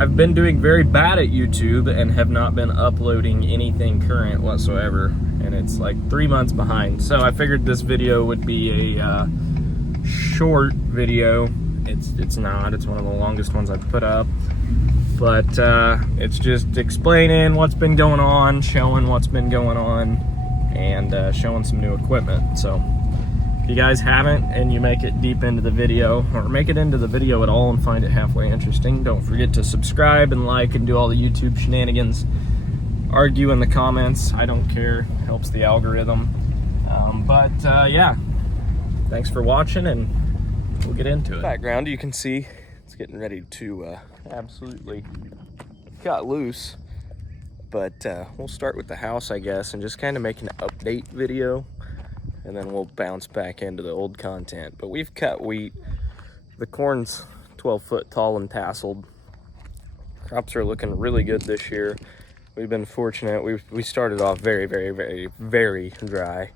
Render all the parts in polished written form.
I've been doing very bad at YouTube and have not been uploading anything current whatsoever, and it's like 3 months behind. So I figured this video would be a short video. It's not. It's one of the longest ones I've put up. But it's just explaining what's been going on, showing what's been going on, and showing some new equipment. So if you guys haven't and you make it deep into the video, or make it into the video at all and find it halfway interesting, don't forget to subscribe and like and do all the YouTube shenanigans. Argue in the comments. I don't care. It helps the algorithm. Yeah, thanks for watching, and we'll get into it. Background, you can see it's getting ready to absolutely got loose. But we'll start with the house, I guess, and just kind of make an update video, and then we'll bounce back into the old content. But we've cut wheat. The corn's 12 foot tall and tasseled. Crops are looking really good this year. We've been fortunate. We started off very, very, very, very dry,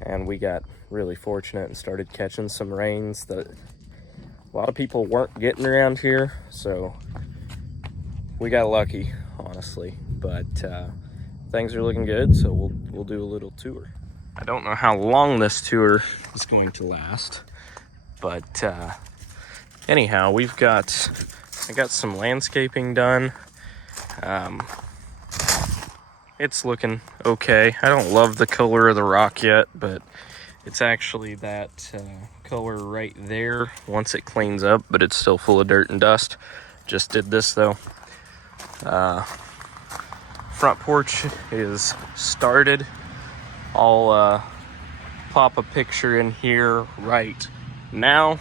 and we got really fortunate and started catching some rains that a lot of people weren't getting around here. So we got lucky, honestly. But things are looking good, so we'll do a little tour. I don't know how long this tour is going to last, but anyhow, I got some landscaping done. It's looking okay. I don't love the color of the rock yet, but it's actually that color right there once it cleans up, but it's still full of dirt and dust. Just did this though. Front porch is started. I'll pop a picture in here right now.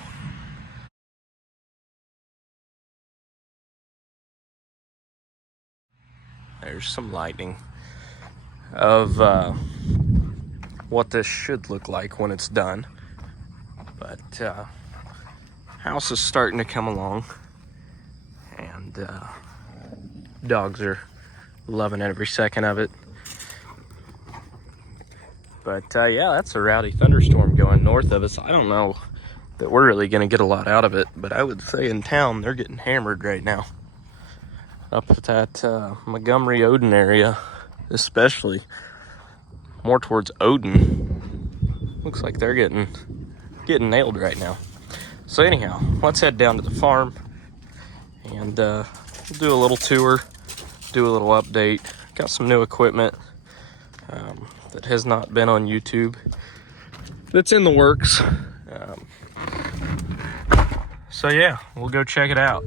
There's some lighting of what this should look like when it's done. But house is starting to come along, and dogs are loving every second of it. But yeah, that's a rowdy thunderstorm going north of us. I don't know that we're really gonna get a lot out of it, but I would say in town they're getting hammered right now. Up at that Montgomery Odin area, especially more towards Odin. Looks like they're getting nailed right now. So anyhow, let's head down to the farm, and we'll do a little tour, do a little update. Got some new equipment that has not been on YouTube, that's in the works. So yeah, we'll go check it out.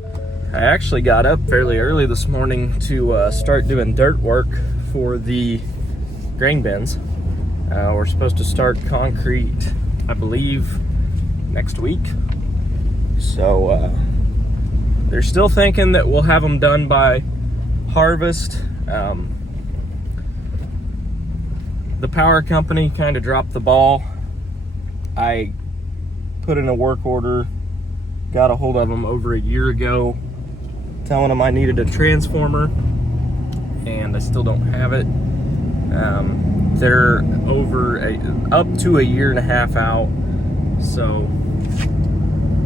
I actually got up fairly early this morning to start doing dirt work for the grain bins. We're supposed to start concrete, I believe, next week. So they're still thinking that we'll have them done by harvest. The power company kind of dropped the ball. I put in a work order, got a hold of them over a year ago, telling them I needed a transformer, and I still don't have it. They're up to a year and a half out, so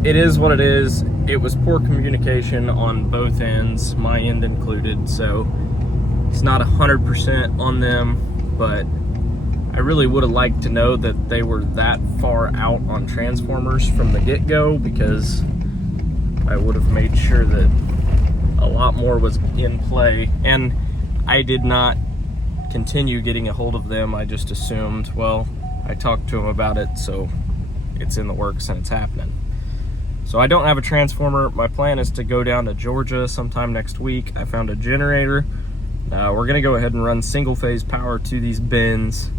it is what it is. It was poor communication on both ends, my end included, so it's not 100% on them, but I really would have liked to know that they were that far out on transformers from the get-go, because I would have made sure that a lot more was in play. And I did not continue getting a hold of them. I just assumed, well, I talked to them about it, so it's in the works and it's happening. So I don't have a transformer. My plan is to go down to Georgia sometime next week. I found a generator. We're gonna go ahead and run single phase power to these bins.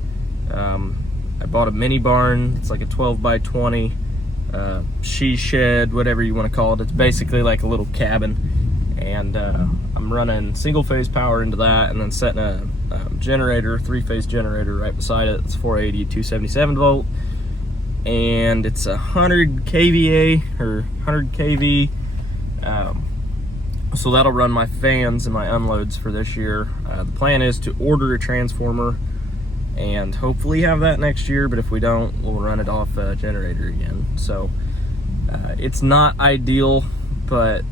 I bought a mini barn. It's like a 12 by 20 she shed, whatever you want to call it. It's basically like a little cabin, and I'm running single phase power into that, and then setting a generator, 3-phase generator right beside it. It's 480 277 volt, and it's 100 kVA or 100 kV. So that'll run my fans and my unloads for this year. The plan is to order a transformer and hopefully have that next year, but if we don't, we'll run it off a generator again. So it's not ideal, but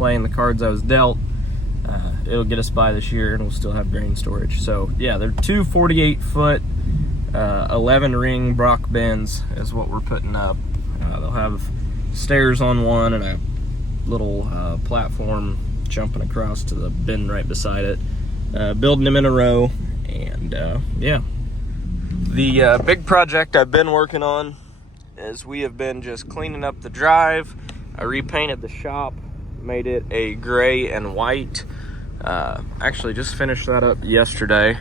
playing the cards I was dealt, it'll get us by this year, and we'll still have grain storage. So yeah, they're two 48-foot, 11 ring Brock bins is what we're putting up. They'll have stairs on one and a little platform jumping across to the bin right beside it. Building them in a row, and yeah. The big project I've been working on is we have been just cleaning up the drive. I repainted the shop, made it a gray and white. Actually just finished that up yesterday.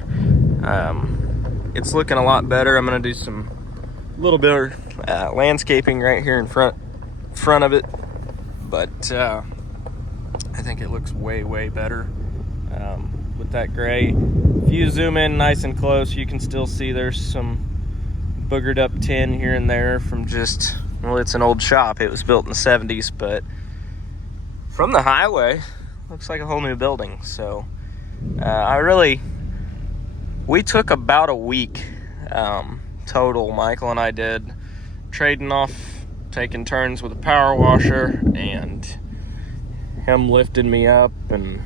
It's looking a lot better. I'm gonna do some little bit of landscaping right here in front of it, but I think it looks way better with that gray. If you zoom in nice and close, you can still see there's some boogered up tin here and there from just, well, it's an old shop. It was built in the 70s, but from the highway, looks like a whole new building. So we took about a week total, Michael and I did, trading off, taking turns with a power washer, and him lifting me up and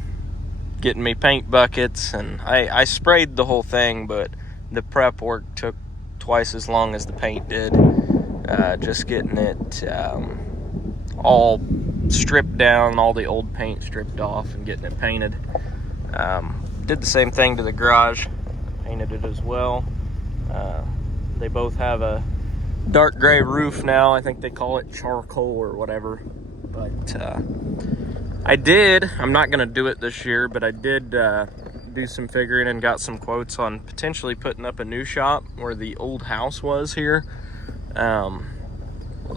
getting me paint buckets. And I sprayed the whole thing, but the prep work took twice as long as the paint did. Just getting it all stripped down, all the old paint stripped off, and getting it painted. Did the same thing to the garage, painted it as well. They both have a dark gray roof now. I think they call it charcoal or whatever. But I'm not gonna do it this year, but I did do some figuring and got some quotes on potentially putting up a new shop where the old house was here.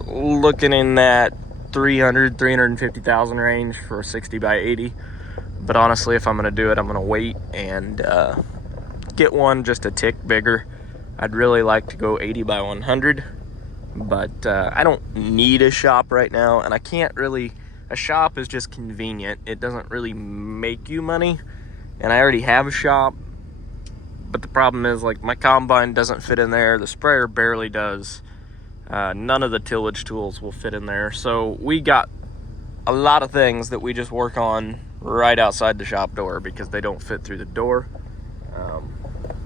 Looking in that 350,000 range for a 60 by 80. But honestly, if I'm gonna do it, I'm gonna wait and get one just a tick bigger. I'd really like to go 80 by 100, but I don't need a shop right now, and I can't really. A shop is just convenient. It doesn't really make you money, and I already have a shop, but the problem is, like, my combine doesn't fit in there, the sprayer barely does, none of the tillage tools will fit in there. So we got a lot of things that we just work on right outside the shop door because they don't fit through the door.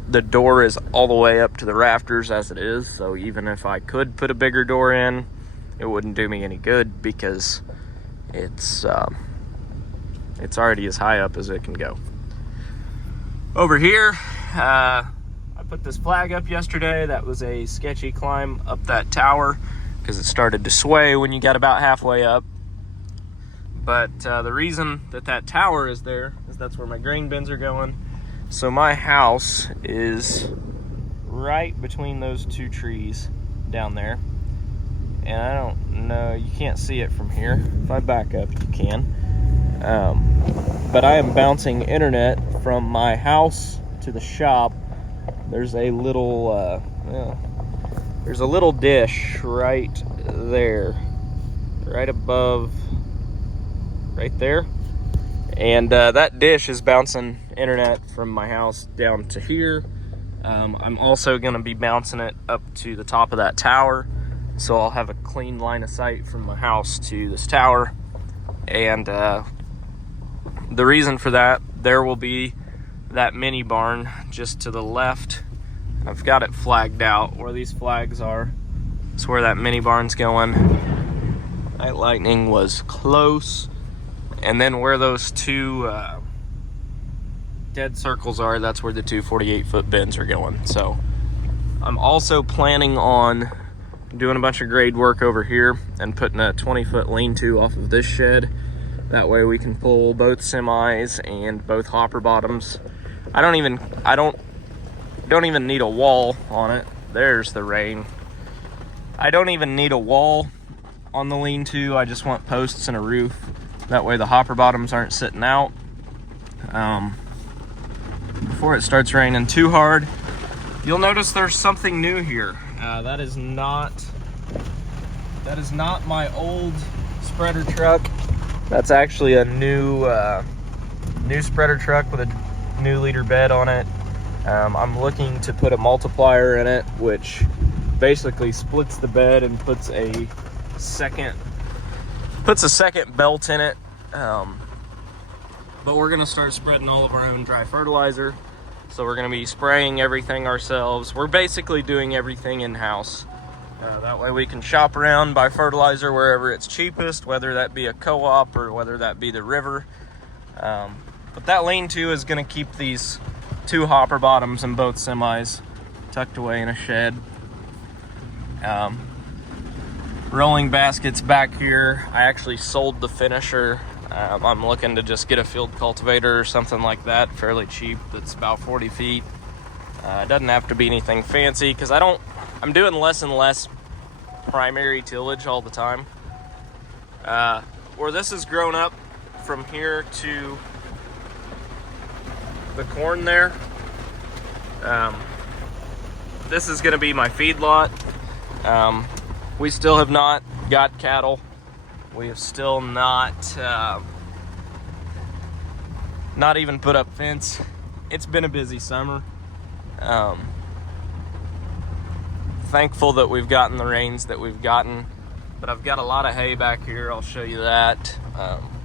The door is all the way up to the rafters as it is, so even if I could put a bigger door in, it wouldn't do me any good because it's already as high up as it can go. Over here, I put this flag up yesterday. That was a sketchy climb up that tower because it started to sway when you got about halfway up. But the reason that tower is there is that's where my grain bins are going. So my house is right between those two trees down there. And I don't know, you can't see it from here. If I back up, you can. But I am bouncing internet from my house to the shop. There's a little, there's a little dish right there, right above, right there. And that dish is bouncing internet from my house down to here. I'm also gonna be bouncing it up to the top of that tower. So I'll have a clean line of sight from my house to this tower. And the reason for that, there will be that mini barn just to the left. I've got it flagged out where these flags are. It's where that mini barn's going. Night Lightning was close. And then where those two dead circles are, that's where the two 48-foot bins are going. So I'm also planning on doing a bunch of grade work over here and putting a 20-foot lean-to off of this shed. That way we can pull both semis and both hopper bottoms. I don't even need a wall on it. There's the rain. I don't even need a wall on the lean-to. I just want posts and a roof. That way the hopper bottoms aren't sitting out. Before it starts raining too hard, you'll notice there's something new here. That is not my old spreader truck. That's actually a new spreader truck with a new leader bed on it. I'm looking to put a multiplier in it, which basically splits the bed and puts a second belt in it But we're gonna start spreading all of our own dry fertilizer. So we're gonna be spraying everything ourselves. We're basically doing everything in-house. That way we can shop around, buy fertilizer wherever it's cheapest, whether that be a co-op or whether that be the river. But that lean-to is gonna keep these 2 hopper bottoms in both semis tucked away in a shed. Rolling baskets back here. I actually sold the finisher. I'm looking to just get a field cultivator or something like that, fairly cheap, that's about 40 feet. It doesn't have to be anything fancy, because I'm doing less and less primary tillage all the time. Where this has grown up from here to the corn there, this is going to be my feed lot. We still have not got cattle. We have still not even put up fence. It's been a busy summer. Thankful that we've gotten the rains that we've gotten, but I've got a lot of hay back here. I'll show you that.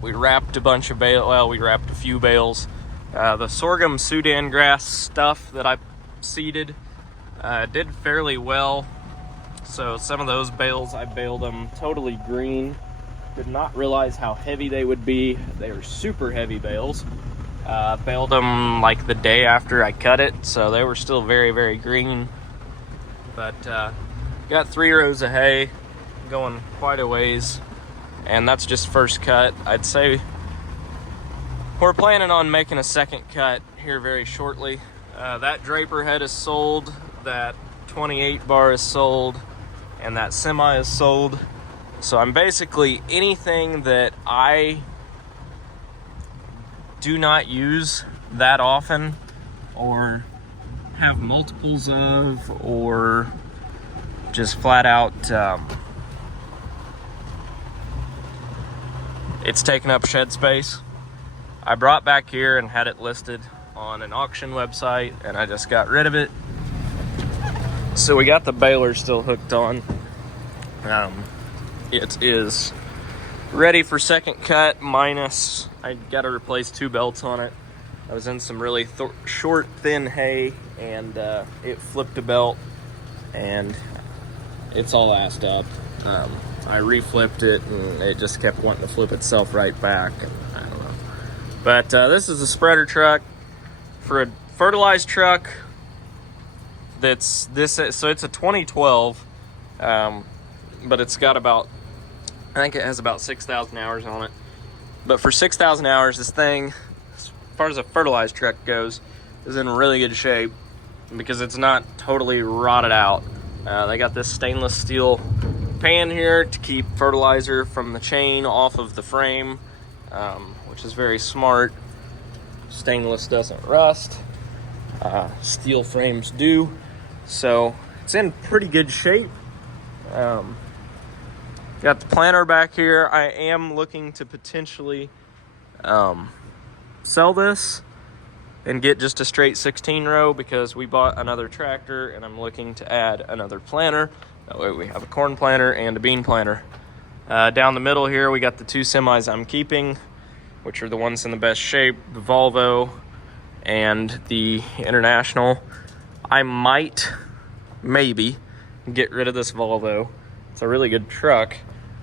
We wrapped a bunch of bales. Well, we wrapped a few bales. The sorghum Sudan grass stuff that I seeded did fairly well. So some of those bales, I baled them totally green. Did not realize how heavy they would be. They were super heavy bales. Baled them like the day after I cut it, so they were still very, very green. But got 3 rows of hay going quite a ways, and that's just first cut. I'd say we're planning on making a second cut here very shortly. That Draper head is sold, that 28 bar is sold, and that semi is sold. So I'm basically, anything that I do not use that often or have multiples of, or just flat out it's taking up shed space, I brought back here and had it listed on an auction website, and I just got rid of it. So we got the baler still hooked on. It is ready for second cut, minus I got to replace 2 belts on it. I was in some really short, thin hay, and it flipped a belt, and it's all assed up. I reflipped it, and it just kept wanting to flip itself right back. And I don't know. But this is a spreader truck for a fertilized truck. That's this. So it's a 2012, but it's got about, I think it has about 6,000 hours on it. But for 6,000 hours, this thing, as far as a fertilized truck goes, is in really good shape because it's not totally rotted out. They got this stainless steel pan here to keep fertilizer from the chain off of the frame, which is very smart. Stainless doesn't rust. Steel frames do. So it's in pretty good shape. Got the planter back here. I am looking to potentially sell this and get just a straight 16 row because we bought another tractor and I'm looking to add another planter. That way we have a corn planter and a bean planter. Down the middle here we got the 2 semis I'm keeping, which are the ones in the best shape, the Volvo and the International. I might, maybe, get rid of this Volvo. It's a really good truck,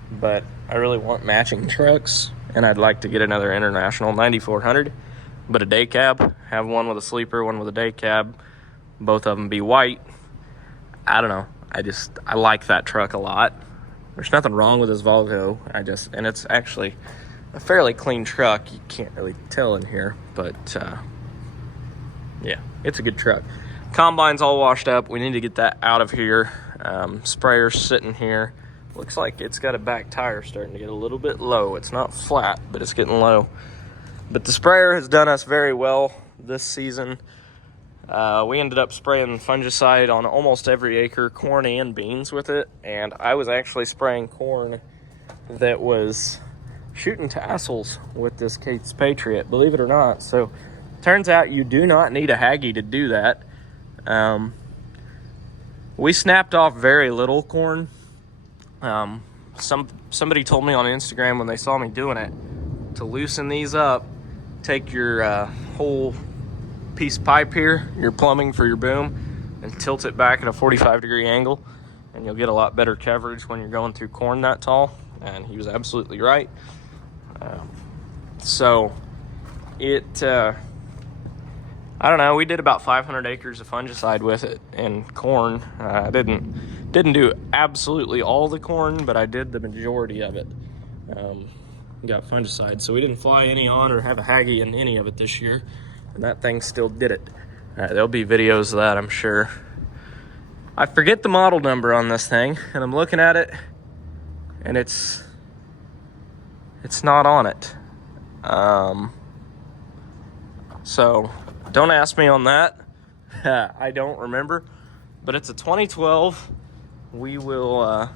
but I really want matching trucks, and I'd like to get another International 9400, but a day cab. Have one with a sleeper, one with a day cab. Both of them be white. I don't know. I like that truck a lot. There's nothing wrong with this Volvo. And it's actually a fairly clean truck. You can't really tell in here, but yeah, it's a good truck. Combine's all washed up. We need to get that out of here. Sprayer's sitting here. Looks like it's got a back tire starting to get a little bit low. It's not flat, but it's getting low. But the sprayer has done us very well this season. We ended up spraying fungicide on almost every acre, corn and beans with it. And I was actually spraying corn that was shooting tassels with this Kate's Patriot, believe it or not. So turns out you do not need a Hagie to do that. We snapped off very little corn. Somebody told me on Instagram when they saw me doing it to to loosen these up, take your whole piece of pipe here, your plumbing for your boom, and tilt it back at a 45-degree angle, and you'll get a lot better coverage when you're going through corn that tall. And he was absolutely right. So it, I don't know, we did about 500 acres of fungicide with it in corn. I didn't do absolutely all the corn, but I did the majority of it. Got fungicide, so we didn't fly any on or have a Haggy in any of it this year, and that thing still did it. There'll be videos of that, I'm sure. I forget the model number on this thing, and I'm looking at it, and it's not on it. So don't ask me on that. I don't remember, but it's a 2012. We will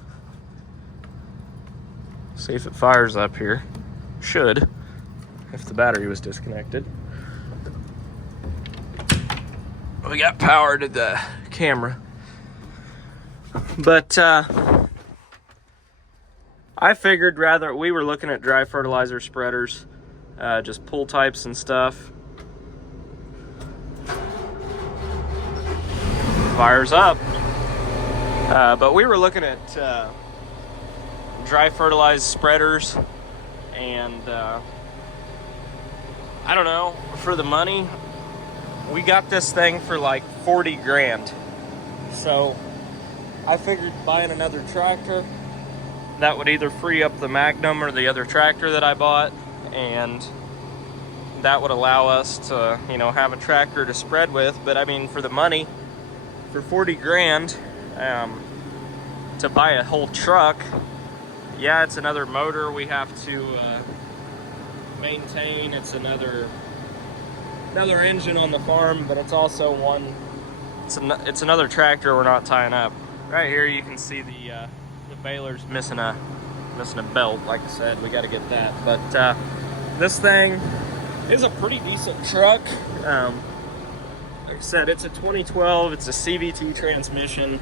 see if it fires up here. Should, if the battery was disconnected. We got power to the camera. But I figured we were looking at dry fertilizer spreaders, just pull types and stuff. Fires up. But we were looking at dry fertilized spreaders, and I don't know, for the money, we got this thing for like 40 grand. So I figured buying another tractor, that would either free up the Magnum or the other tractor that I bought, and that would allow us to, you know, have a tractor to spread with. But I mean, for the money, for 40 grand, to buy a whole truck, yeah, it's another motor we have to maintain. It's another engine on the farm, but it's also it's another tractor we're not tying up. Right here you can see the baler's missing a belt. Like I said, we got to get that. But this thing is a pretty decent truck. Like I said, it's a 2012. It's a CVT transmission.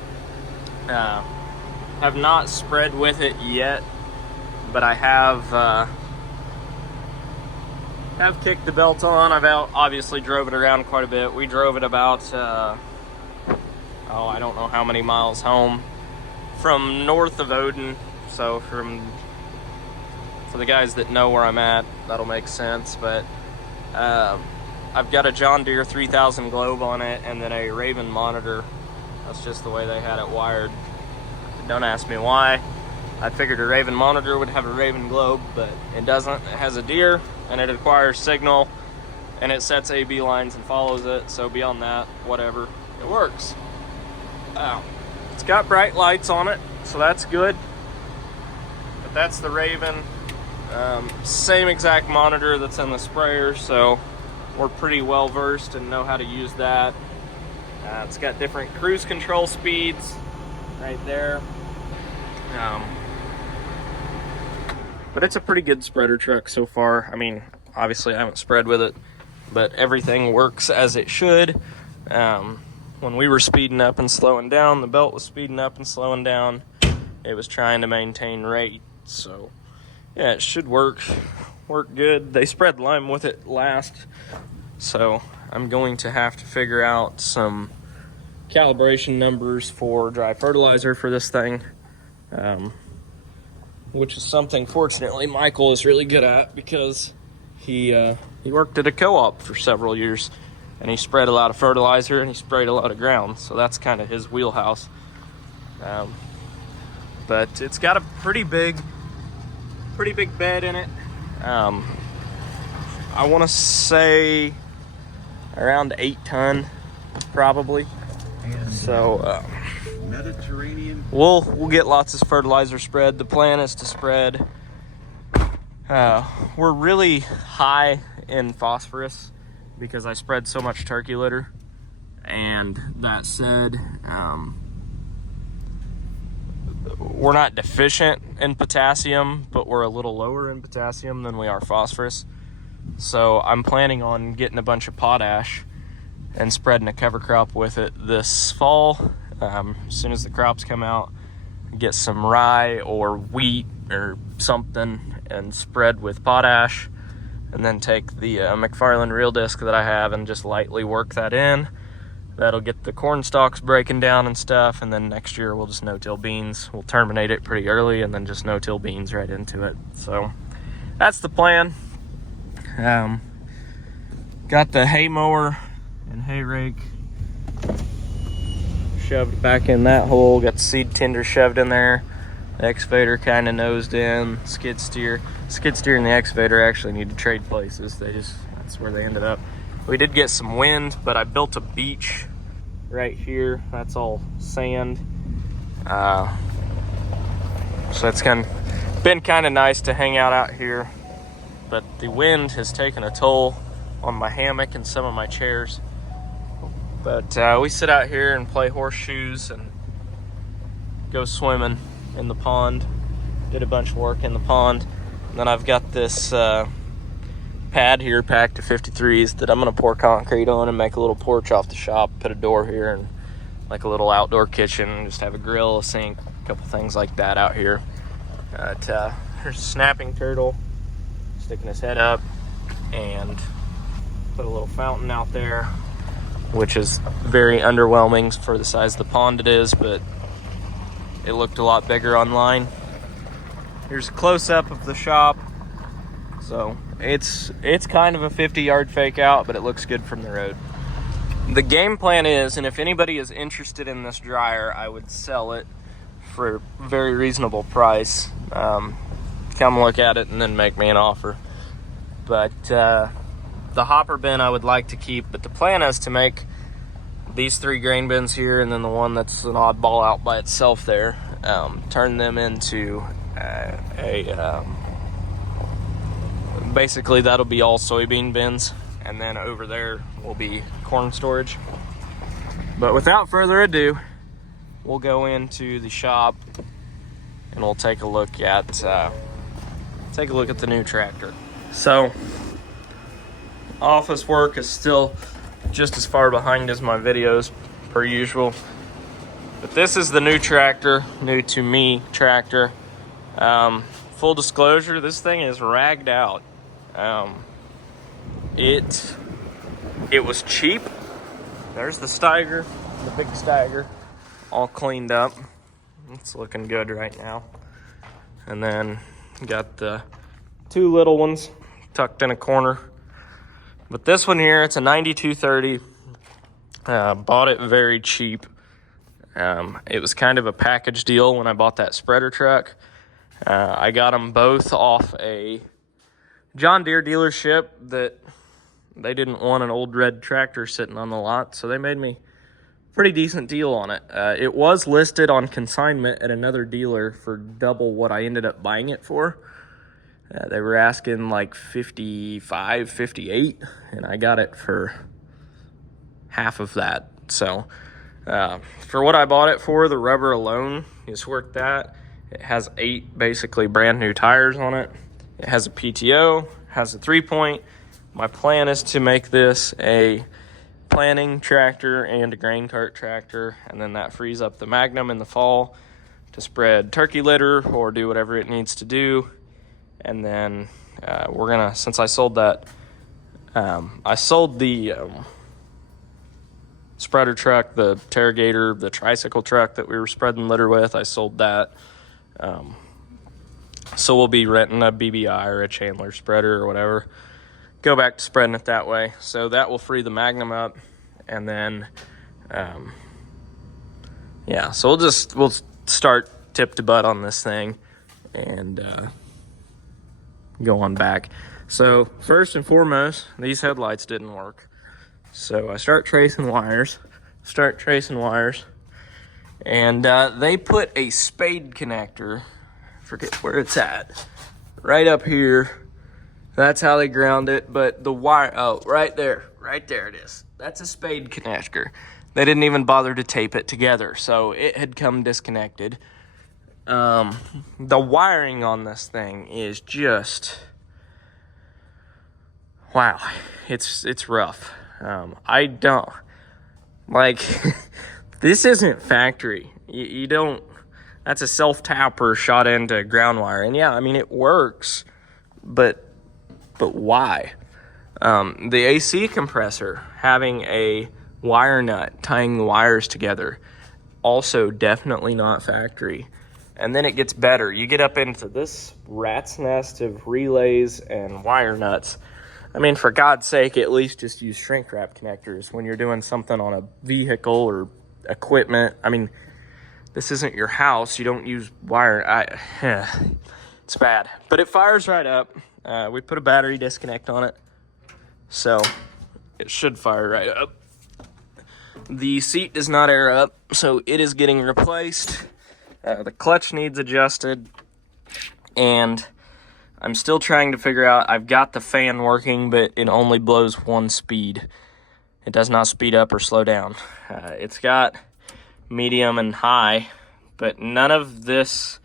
Have not spread with it yet, but I have kicked the belt on. I've obviously drove it around quite a bit. We drove it about I don't know how many miles home from north of Odin. So for the guys that know where I'm at, that'll make sense. But I've got a John Deere 3000 Globe on it, and then a Raven monitor. That's just the way they had it wired. Don't ask me why. I figured a Raven monitor would have a Raven Globe, but it doesn't. It has a Deere, and it acquires signal, and it sets AB lines and follows it. So beyond that, whatever, it works. It's got bright lights on it, so that's good. But that's the Raven. Same exact monitor that's in the sprayer, so we're pretty well versed and know how to use that. It's got different cruise control speeds right there. But it's a pretty good spreader truck so far. I mean, obviously I haven't spread with it, but everything works as it should. When we were speeding up and slowing down, the belt was speeding up and slowing down. It was trying to maintain rate. So yeah, it should work good. They spread lime with it last, so I'm going to have to figure out some calibration numbers for dry fertilizer for this thing, which is something fortunately Michael is really good at, because he worked at a co-op for several years, and he spread a lot of fertilizer and he sprayed a lot of ground, so that's kind of his wheelhouse. But it's got a pretty big bed in it. I want to say around 8 ton probably. So Mediterranean. We'll get lots of fertilizer spread. The plan is to spread. We're really high in phosphorus because I spread so much turkey litter. And that said, we're not deficient in potassium, but we're a little lower in potassium than we are phosphorus. So I'm planning on getting a bunch of potash and spreading a cover crop with it this fall. As soon as the crops come out, get some rye or wheat or something and spread with potash. and then take the McFarland reel disc that I have and just lightly work that in. That'll get the corn stalks breaking down and stuff, and then next year we'll just no-till beans. We'll terminate it pretty early and then just no-till beans right into it. So that's the plan. Got the hay mower and hay rake shoved back in that hole. Got the seed tender shoved in there. The excavator kind of nosed in. Skid steer and the excavator actually need to trade places. That's where they ended up. We did get some wind, but I built a beach right here. That's all sand. So it's been kind of nice to hang out here. But the wind has taken a toll on my hammock and some of my chairs. But we sit out here and play horseshoes and go swimming in the pond. Did a bunch of work in the pond. And then I've got this pad here packed of 53s that I'm gonna pour concrete on and make a little porch off the shop, put a door here and like a little outdoor kitchen, just have a grill, a sink, a couple things like that out here. There's a snapping turtle sticking his head up, and put a little fountain out there, which is very underwhelming for the size of the pond it is, but it looked a lot bigger online. Here's a close-up of the shop. So it's kind of a 50-yard fake out, but it looks good from the road. The game plan is, and if anybody is interested in this dryer, I would sell it for a very reasonable price. Come look at it and then make me an offer. But the hopper bin I would like to keep, but the plan is to make these 3 grain bins here and then the one that's an oddball out by itself there, turn them into basically that'll be all soybean bins, and then over there will be corn storage. But without further ado, we'll go into the shop and we'll take a look at the new tractor. So office work is still just as far behind as my videos per usual, but this is the new tractor, new to me tractor. Full disclosure, this thing is ragged out. It was cheap. There's the Steiger, the big Steiger, all cleaned up. It's looking good right now. And then got the 2 little ones tucked in a corner. But this one here, it's a 9230. Bought it very cheap. It was kind of a package deal when I bought that spreader truck. I got them both off a John Deere dealership that they didn't want an old red tractor sitting on the lot, so they made me a pretty decent deal on it. It was listed on consignment at another dealer for double what I ended up buying it for. They were asking like $55, $58, and I got it for half of that. So for what I bought it for, the rubber alone is worth that. It has 8 basically brand new tires on it. It has a PTO, has a 3-point. My plan is to make this a planting tractor and a grain cart tractor, and then that frees up the Magnum in the fall to spread turkey litter or do whatever it needs to do. And then we're gonna, since I sold that, I sold the spreader truck, the Terragator, the tricycle truck that we were spreading litter with. I sold that. So we'll be renting a BBI or a Chandler spreader or whatever. Go back to spreading it that way. So that will free the Magnum up. And then, yeah, so we'll start tip to butt on this thing and go on back. So first and foremost, these headlights didn't work. So I start tracing wires, and they put a spade connector, forget where it's at, right up here. That's how they ground it, but the wire, oh, right there it is. That's a spade connector. They didn't even bother to tape it together, so it had come disconnected. The wiring on this thing is just, wow, it's rough. I don't, like, this isn't factory. You don't, that's a self-tapper shot into ground wire. And yeah, I mean, it works, but but why? The AC compressor having a wire nut tying the wires together, also definitely not factory. And then it gets better. You get up into this rat's nest of relays and wire nuts. I mean, for God's sake, at least just use shrink wrap connectors when you're doing something on a vehicle or equipment. I mean, this isn't your house. You don't use wire. It's bad. But it fires right up. We put a battery disconnect on it, so it should fire right up. The seat does not air up, so it is getting replaced. The clutch needs adjusted, and I'm still trying to figure out, I've got the fan working, but it only blows one speed. It does not speed up or slow down. It's got medium and high, but none of this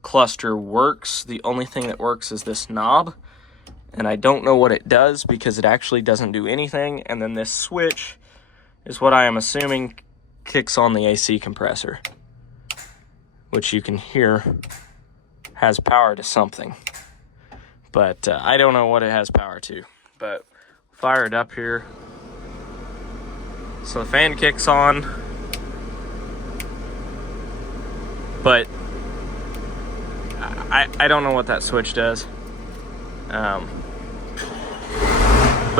cluster works. The only thing that works is this knob, and I don't know what it does because it actually doesn't do anything. And then this switch is what I am assuming kicks on the AC compressor, which you can hear has power to something, but I don't know what it has power to. But fire it up here. So the fan kicks on, but I don't know what that switch does. But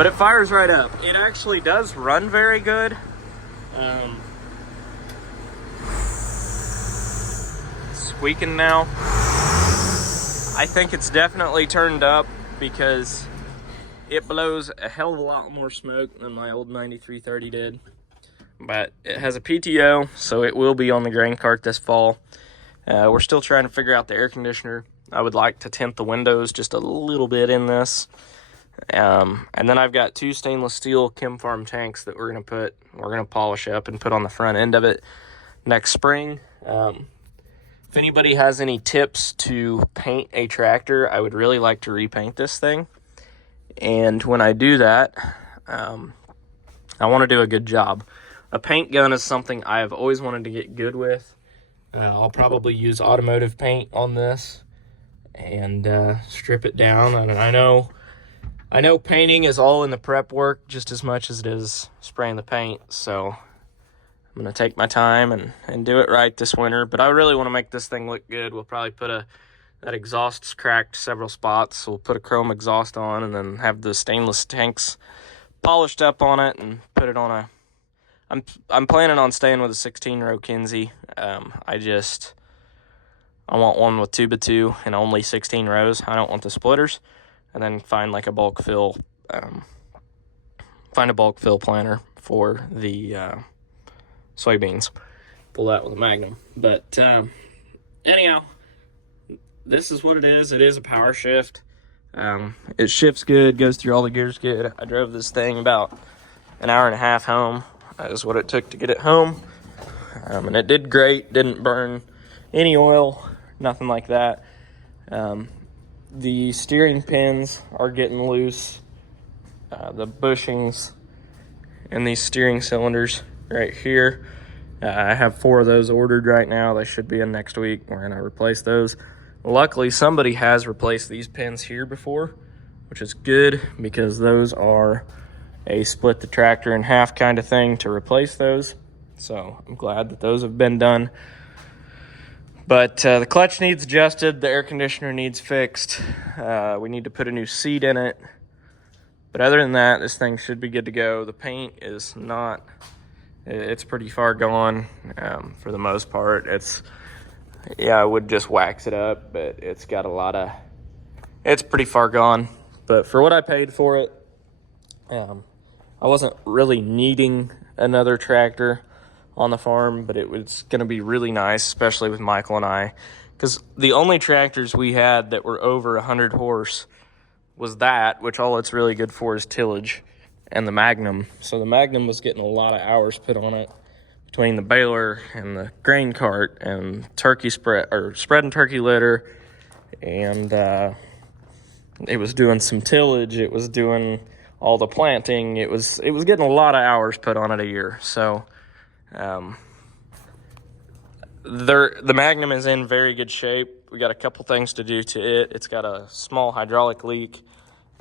it fires right up. It actually does run very good. Squeaking now. I think it's definitely turned up because it blows a hell of a lot more smoke than my old 9330 did. But it has a PTO, so it will be on the grain cart this fall. We're still trying to figure out the air conditioner. I would like to tint the windows just a little bit in this. And then I've got 2 stainless steel Chem Farm tanks that we're gonna polish up and put on the front end of it next spring. If anybody has any tips to paint a tractor, I would really like to repaint this thing. And when I do that, I want to do a good job. A paint gun is something I have always wanted to get good with. I'll probably use automotive paint on this and strip it down. And I know painting is all in the prep work just as much as it is spraying the paint. So I'm going to take my time and do it right this winter. But I really want to make this thing look good. We'll probably put that exhaust's cracked several spots. So we'll put a chrome exhaust on and then have the stainless tanks polished up on it and put it on I'm planning on staying with a 16-row Kinsey. I want one with 2x2 and only 16 rows. I don't want the splitters. And then find like a bulk fill, planter for the soybeans. Pull that with a Magnum. But anyhow, this is what it is. It is a power shift. It shifts good, goes through all the gears good. I drove this thing about an hour and a half home. That is what it took to get it home. And it did great, didn't burn any oil, nothing like that. The steering pins are getting loose. The bushings and these steering cylinders right here. I have 4 of those ordered right now. They should be in next week. We're going to replace those. Luckily, somebody has replaced these pins here before, which is good because those are a split the tractor in half kind of thing to replace those. So I'm glad that those have been done. But the clutch needs adjusted. The air conditioner needs fixed. We need to put a new seat in it. But other than that, this thing should be good to go. The paint is not, it's pretty far gone for the most part. I would just wax it up, but it's got it's pretty far gone. But for what I paid for it, I wasn't really needing another tractor on the farm, but it was going to be really nice, especially with Michael and I, because the only tractors we had that were over 100 horse was that, which all it's really good for is tillage, and the Magnum. So the Magnum was getting a lot of hours put on it between the baler and the grain cart and spreading turkey litter, and it was doing some tillage. It was doing all the planting. It was getting a lot of hours put on it a year. So the Magnum is in very good shape. We got a couple things to do to it. It's got a small hydraulic leak,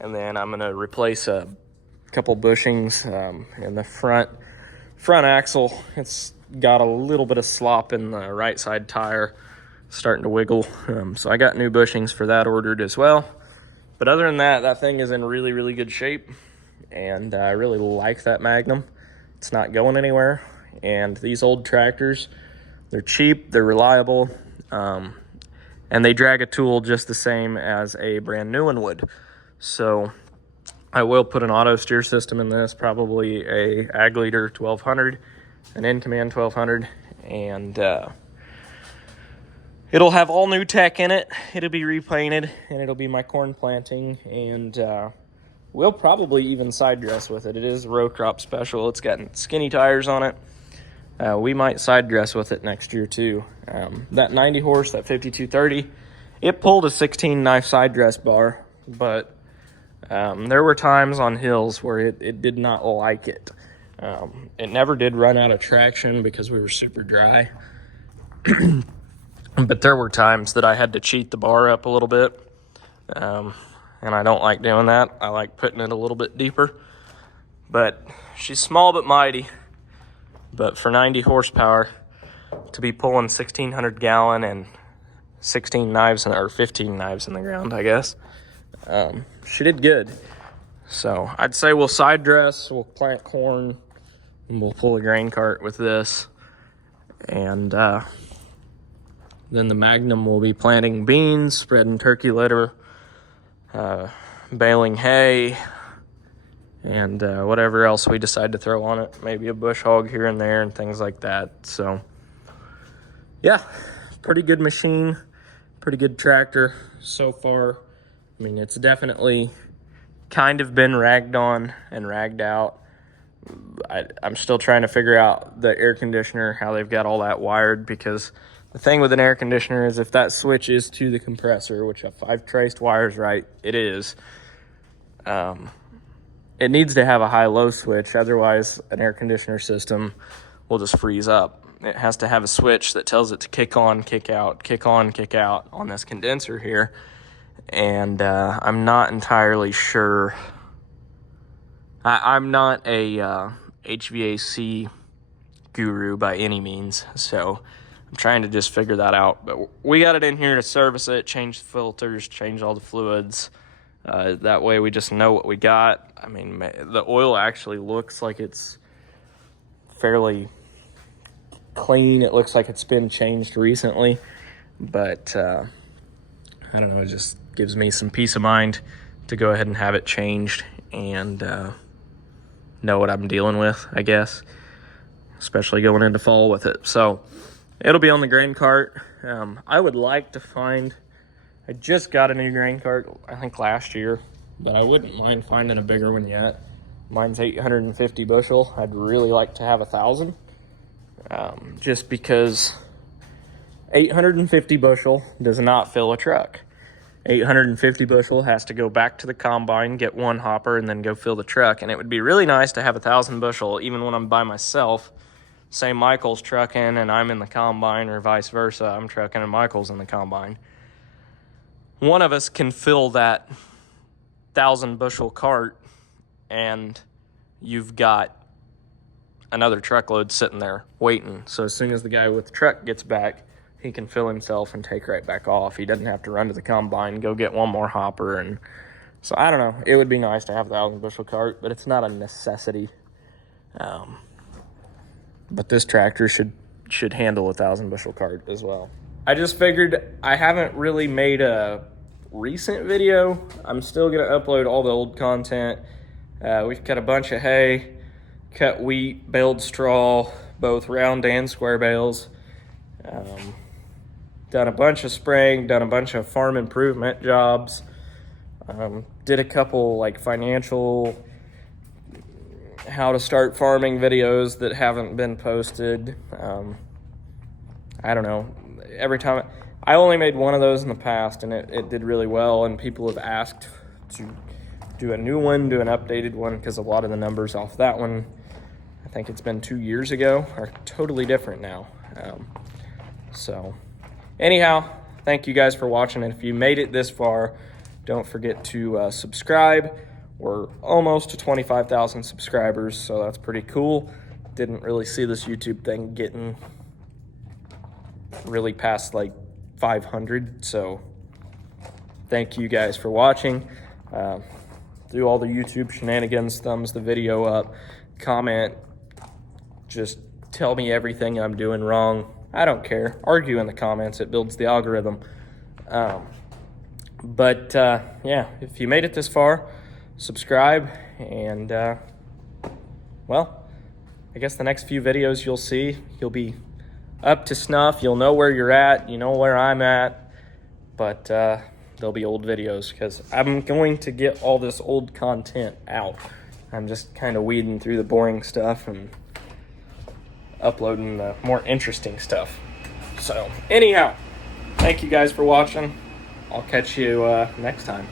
And then I'm gonna replace a couple bushings in the front axle. It's got a little bit of slop in the right side tire, starting to wiggle. So I got new bushings for that ordered as well. But other than that, that thing is in really, really good shape. And I really like that Magnum. It's not going anywhere. And these old tractors, they're cheap, they're reliable, and they drag a tool just the same as a brand new one would. So I will put an auto steer system in this, probably a Ag Leader 1200, an In-Command 1200, and it'll have all new tech in it. It'll be repainted, and it'll be my corn planting, and we'll probably even side dress with it. It is row crop special. It's got skinny tires on it. We might side dress with it next year too. That 90 horse, that 5230, it pulled a 16 knife side dress bar, but there were times on hills where it did not like it. It never did run out of traction because we were super dry. But there were times that I had to cheat the bar up a little bit. And I don't like doing that. I like putting it a little bit deeper. But she's small but mighty. But for 90 horsepower, to be pulling 1,600 gallon and 16 knives, or 15 knives in the ground, I guess, she did good. So I'd say we'll side dress, we'll plant corn, and we'll pull a grain cart with this. And then the Magnum will be planting beans, spreading turkey litter, baling hay, and whatever else we decide to throw on it. Maybe a bush hog here and there and things like that. So yeah, pretty good machine, pretty good tractor so far. I mean, it's definitely kind of been ragged on and ragged out. I'm still trying to figure out the air conditioner, how they've got all that wired, because the thing with an air conditioner is if that switch is to the compressor, which if I've traced wires right, it is, it needs to have a high-low switch. Otherwise, an air conditioner system will just freeze up. It has to have a switch that tells it to kick on, kick out, kick on, kick out on this condenser here. And I'm not entirely sure. I'm not a HVAC guru by any means, so I'm trying to just figure that out. But we got it in here to service it, change the filters, change all the fluids. That way we just know what we got. I mean, the oil actually looks like it's fairly clean. It looks like it's been changed recently, but I don't know, it just gives me some peace of mind to go ahead and have it changed and know what I'm dealing with, I guess, especially going into fall with it. So it'll be on the grain cart. I would like to find, I just got a new grain cart, I think last year, but I wouldn't mind finding a bigger one yet. Mine's 850 bushel. I'd really like to have 1,000, just because 850 bushel does not fill a truck. 850 bushel has to go back to the combine, get one hopper, and then go fill the truck. And it would be really nice to have 1,000 bushel, even when I'm by myself. Say Michael's trucking and I'm in the combine, or vice versa. I'm trucking and Michael's in the combine. One of us can fill that 1,000 bushel cart, and you've got another truckload sitting there waiting. So as soon as the guy with the truck gets back, he can fill himself and take right back off. He doesn't have to run to the combine, go get one more hopper. And so I don't know. It would be nice to have a 1,000 bushel cart, but it's not a necessity. But this tractor should handle a 1,000 bushel cart as well. I just figured I haven't really made a recent video. I'm still gonna upload all the old content. We've cut a bunch of hay, cut wheat, baled straw, both round and square bales. Done a bunch of spraying, done a bunch of farm improvement jobs. Did a couple like financial, how to start farming videos that haven't been posted. I don't know. Every time, I only made one of those in the past, and it did really well, and people have asked to do a new one, do an updated one, because a lot of the numbers off that one, I think it's been 2 years ago, are totally different now. So anyhow, thank you guys for watching, and if you made it this far, Don't forget to subscribe. We're almost to 25,000 subscribers, so that's pretty cool. Didn't really see this YouTube thing getting really past like 500, so thank you guys for watching. Do all the YouTube shenanigans, thumbs the video up, comment, just tell me everything I'm doing wrong. I don't care. Argue in the comments. It builds the algorithm. But yeah, if you made it this far, subscribe, and well, I guess the next few videos you'll see, you'll be up to snuff. You'll know where you're at. You know where I'm at. But they'll be old videos because I'm going to get all this old content out. I'm just kind of weeding through the boring stuff and uploading the more interesting stuff. So anyhow, thank you guys for watching. I'll catch you next time.